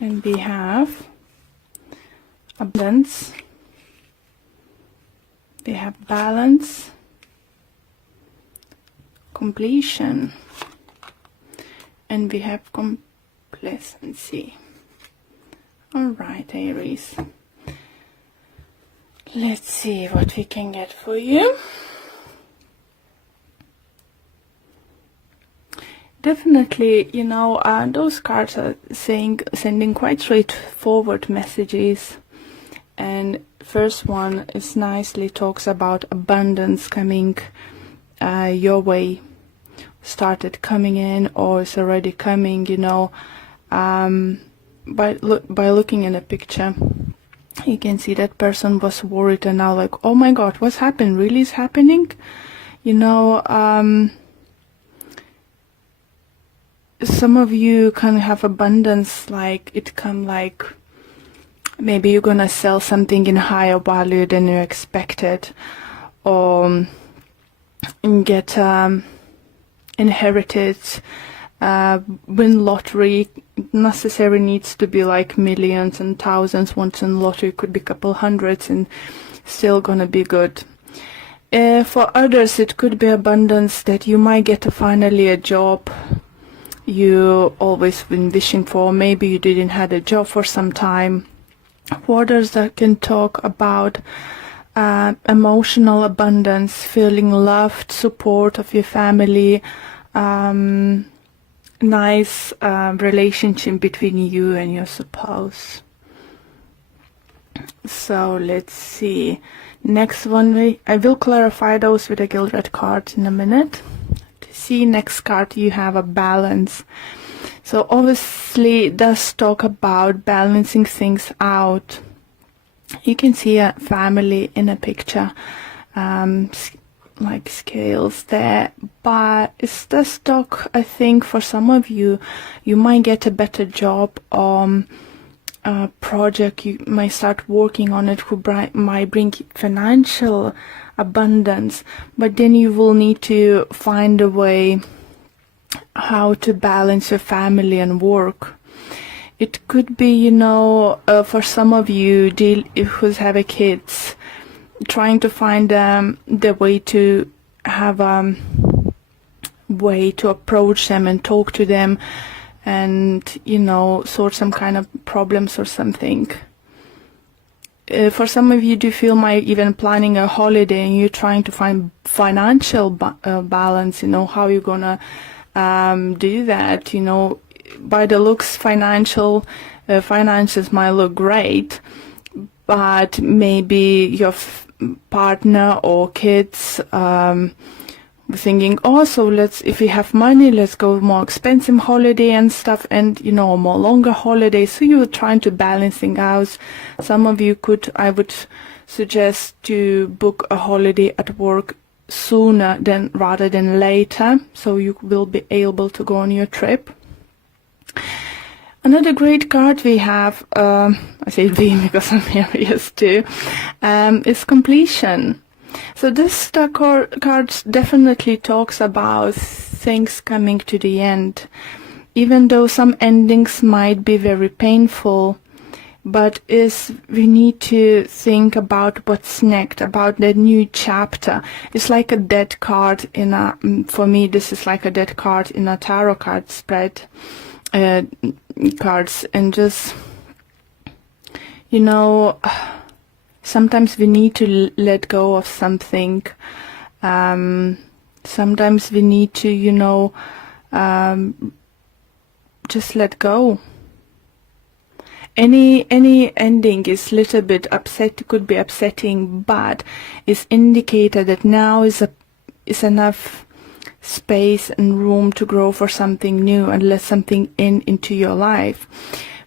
And we have abundance, we have balance, completion, and we have complacency. All right, Aries. Let's see what we can get for you. Definitely, you know, those cards are sending quite straightforward messages. And first one is nicely talks about abundance coming your way, started coming in or is already coming, you know. By looking in a picture, you can see that person was worried and now like, oh my god, what's happened? Really is happening? You know, some of you can have abundance, like it come like maybe you're gonna sell something in higher value than you expected, or get inherited, win lottery. Necessary needs to be like millions and thousands. Once in lottery could be a couple hundreds and still gonna be good. For others it could be abundance that you might get finally a job you always been wishing for. Maybe you didn't have a job for some time. For others that can talk about emotional abundance, feeling loved, support of your family, nice relationship between you and your spouse. So let's see. Next one, I will clarify those with a gilded card in a minute. See, next card you have a balance. So obviously it does talk about balancing things out. You can see a family in a picture, like scales there, but it does talk, I think for some of you, you might get a better job or a project you might start working on it who might bring financial abundance, but then you will need to find a way how to balance your family and work. It could be, you know, for some of you who have kids, trying to find the way to have a way to approach them and talk to them and, you know, sort some kind of problems or something. For some of you do feel might even planning a holiday and you're trying to find financial balance, you know, how you're gonna do that. You know, by the looks finances might look great, but maybe your partner or kids thinking, oh, so if we have money, let's go more expensive holiday and stuff, and, you know, more longer holiday. So you're trying to balancing out. Some of you I would suggest to book a holiday at work sooner rather than later, so you will be able to go on your trip. Another great card we have, I say we because I'm Aries too, is completion. So this card definitely talks about things coming to the end, even though some endings might be very painful. But we need to think about what's next, about the new chapter. It's like a dead card for me, this is like a dead card in a tarot card spread, cards, and just, you know, sometimes we need to let go of something. Sometimes we need to, you know, just let go. Any ending is little bit could be upsetting, but it's indicated that now is enough space and room to grow for something new and let something into your life.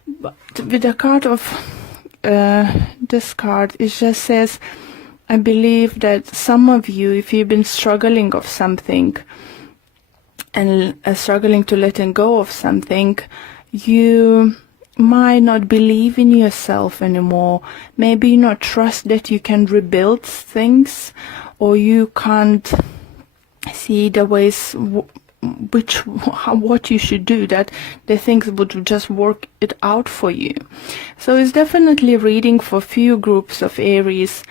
But with the card of this card, it just says, I believe that some of you, if you've been struggling of something and struggling to letting go of something, you might not believe in yourself anymore. Maybe you not trust that you can rebuild things, or you can't see the ways what you should do, that they think would just work it out for you. So it's definitely reading for few groups of Aries,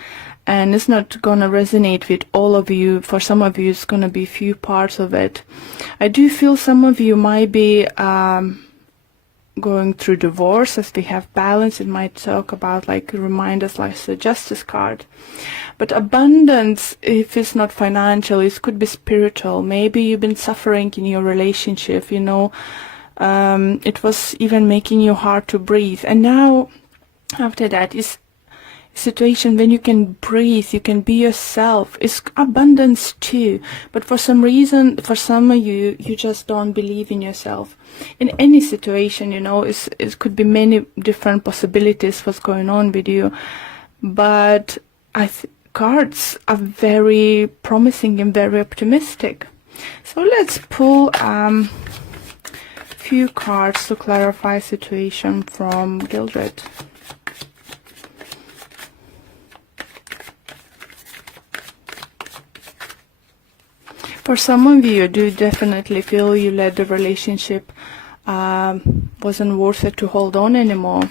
and it's not gonna resonate with all of you. For some of you, it's gonna be few parts of it. I do feel some of you might be going through divorce. As we have balance, it might talk about, like, remind us, like the Justice card. But abundance, if it's not financial, it could be spiritual. Maybe you've been suffering in your relationship, you know, it was even making you hard to breathe, and now after that is situation when you can breathe, you can be yourself. It's abundance too, but for some reason, for some of you, you just don't believe in yourself. In any situation, you know, it could be many different possibilities what's going on with you, but cards are very promising and very optimistic. So let's pull few cards to clarify situation from Gildred. For some of you, do definitely feel you let the relationship wasn't worth it to hold on anymore,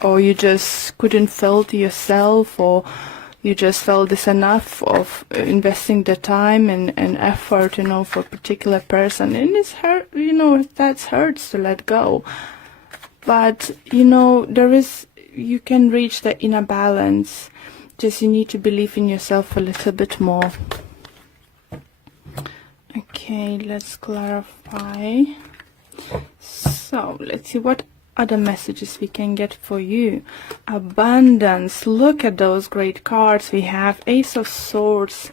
or you just couldn't feel to yourself, or you just felt this enough of investing the time and effort, you know, for a particular person, and it's hurt, you know, that hurts to let go. But you know, you can reach the inner balance. Just you need to believe in yourself a little bit more. Okay, let's clarify. So let's see what other messages we can get for you. Abundance. Look at those great cards we have. Ace of Swords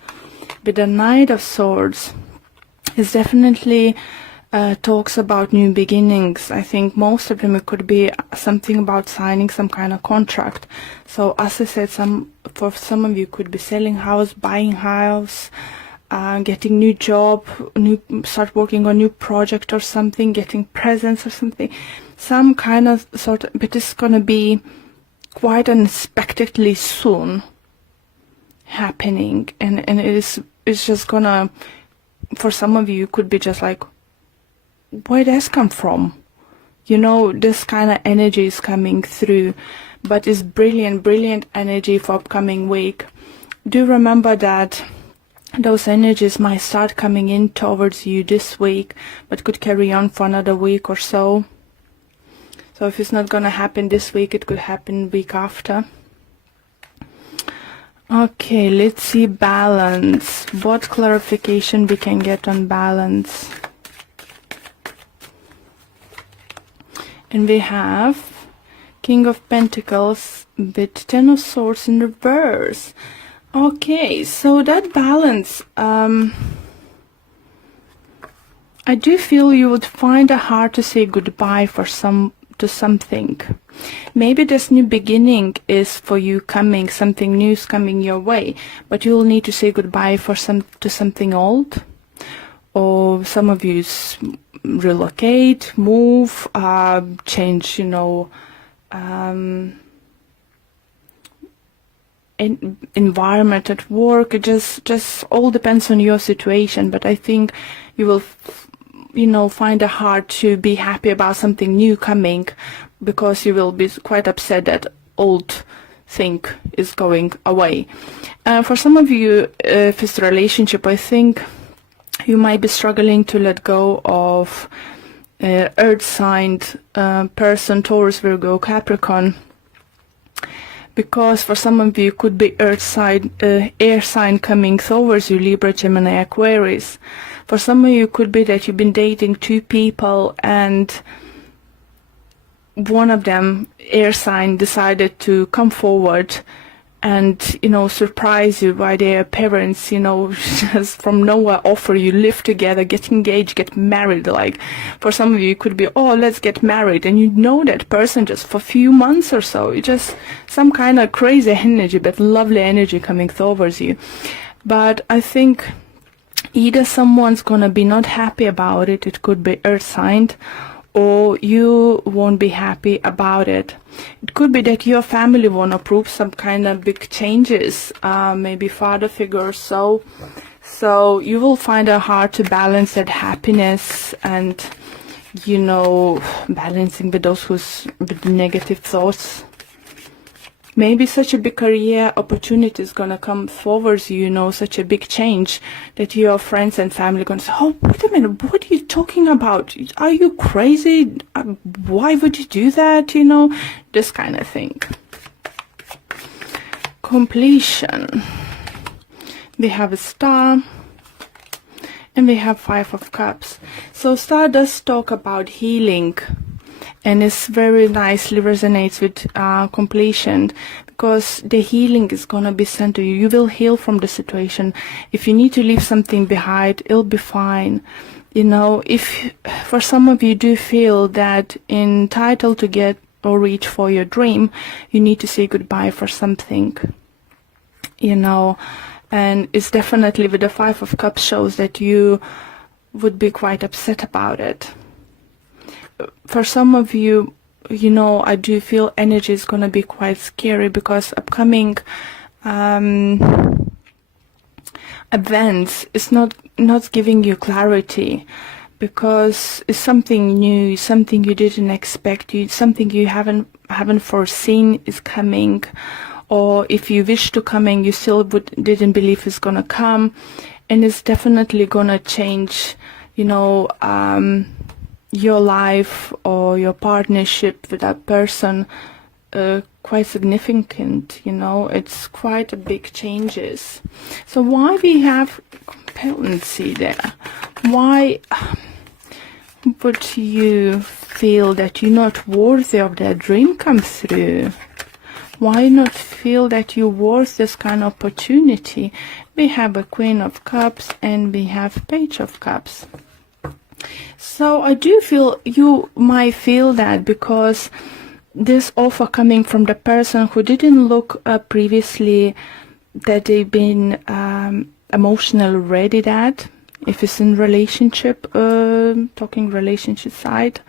with the Knight of Swords. It's definitely talks about new beginnings. I think most of them, it could be something about signing some kind of contract. So as I said, for some of you could be selling house, buying house, getting new job, start working on new project or something, getting presents or something, some kind of sort of, but it's gonna be quite unexpectedly soon happening, and it's just gonna, for some of you, could be just like, where does come from? You know, this kind of energy is coming through, but it's brilliant energy for upcoming week. Do remember that those energies might start coming in towards you this week, but could carry on for another week or so. So if it's not gonna happen this week, it could happen week after. Okay, let's see balance. What clarification we can get on balance? And we have King of Pentacles with Ten of Swords in reverse. Okay, so that balance, I do feel you would find it hard to say goodbye to something. Maybe this new beginning is for you coming, something new is coming your way, but you'll need to say goodbye to something old. Or some of you relocate, move, change, you know, environment at work. It just all depends on your situation, but I think you will, you know, find it hard to be happy about something new coming, because you will be quite upset that old thing is going away. For some of you, if it's a relationship, I think you might be struggling to let go of earth sign person, Taurus, Virgo, Capricorn, because for some of you could be earth sign, air sign coming towards you, Libra, Gemini, Aquarius. For some of you could be that you've been dating two people and one of them, air sign, decided to come forward and, you know, surprise you by their parents, you know, just from nowhere offer you live together, get engaged, get married. Like for some of you, it could be, oh, let's get married, and you know that person just for a few months or so. It's just some kind of crazy energy, but lovely energy coming towards you. But I think either someone's gonna be not happy about it, it could be earth signed, or you won't be happy about it. It could be that your family won't approve some kind of big changes, maybe father figure or so. So you will find it hard to balance that happiness and, you know, balancing with those with the negative thoughts. Maybe such a big career opportunity is gonna come forward, you know, such a big change that your friends and family are gonna say, oh, wait a minute, what are you talking about? Are you crazy? Why would you do that? You know, this kind of thing. Completion. We have a star. And we have 5 of Cups. So star does talk about healing. And it's very nicely resonates with completion, because the healing is going to be sent to you. You will heal from the situation. If you need to leave something behind, it'll be fine. You know, if for some of you do feel that entitled to get or reach for your dream, you need to say goodbye for something. You know, and it's definitely with the 5 of Cups shows that you would be quite upset about it. For some of you, you know, I do feel energy is going to be quite scary, because upcoming events is not giving you clarity, because it's something new, something you didn't expect, something you haven't foreseen is coming, or if you wish to coming, you still didn't believe it's going to come, and it's definitely going to change, you know, your life or your partnership with that person quite significant. You know, it's quite a big changes. So why we have competency there? Why would you feel that you're not worthy of that dream come through? Why not feel that you're worth this kind of opportunity? We have a Queen of Cups and we have Page of Cups. So I do feel you might feel that, because this offer coming from the person who didn't look previously that they've been emotionally ready, that if it's in relationship, talking relationship side,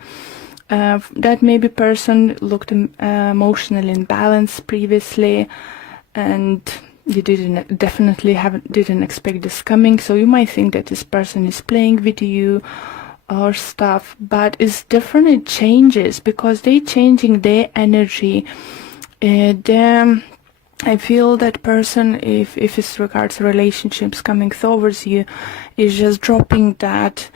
that maybe person looked emotionally imbalanced previously, and you didn't expect this coming. So you might think that this person is playing with you or stuff, but it's different. It changes because they changing their energy. I feel that person, if it's regards relationships coming towards you, is just dropping that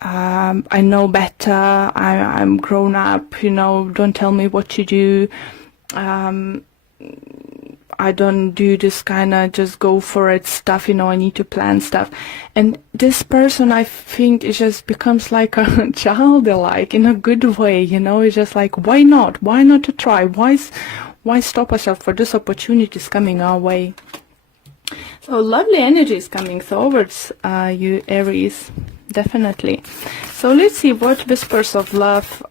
I know better, I'm grown up, you know, don't tell me what to do, I don't do this kind of just go for it stuff, you know, I need to plan stuff. And this person, I think, it just becomes like a childlike in a good way, you know. It's just like, why not to try, why stop ourselves for this opportunities coming our way. So lovely energy is coming towards you, Aries, definitely. So let's see what Whispers of Love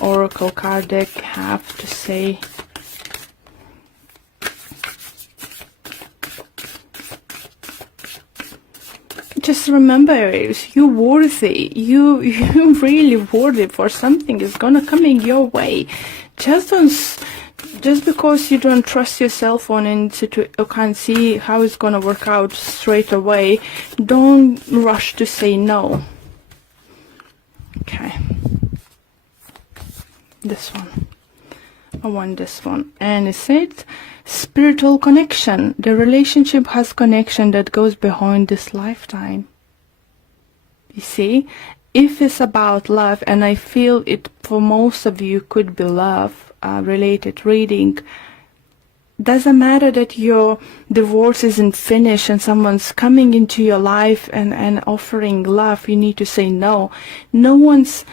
Oracle card deck have to say. Just remember, Aries, you're worthy. You really worthy for something is gonna come in your way. Just because you don't trust yourself on you can't see how it's gonna work out straight away, don't rush to say no. Okay. This one. I want this one. And it said spiritual connection. The relationship has connection that goes beyond this lifetime. You see, if it's about love, and I feel it for most of you could be love related reading, doesn't matter that your divorce isn't finished and someone's coming into your life and offering love, you need to say no. No one's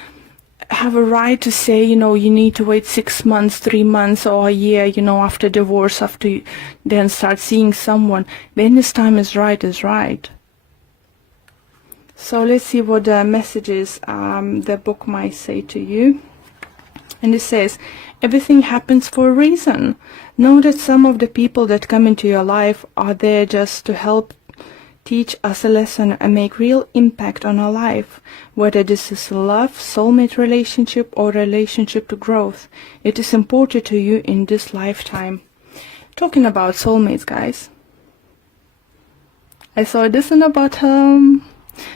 have a right to say, you know, you need to wait 6 months, 3 months, or a year, you know, after divorce, after you then start seeing someone. When this time is right, is right. So let's see what the messages the book might say to you. And it says, everything happens for a reason. Know that some of the people that come into your life are there just to help teach us a lesson and make real impact on our life, whether this is love, soulmate relationship, or relationship to growth. It is important to you in this lifetime. Talking about soulmates, guys, I saw this in the bottom.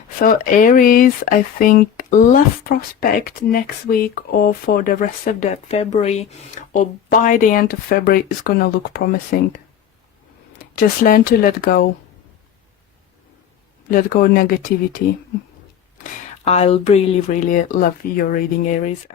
So Aries, I think love prospect next week or for the rest of the February or by the end of February is gonna look promising. Just learn to let go. Let go of negativity. I'll really, really love your reading, Aries.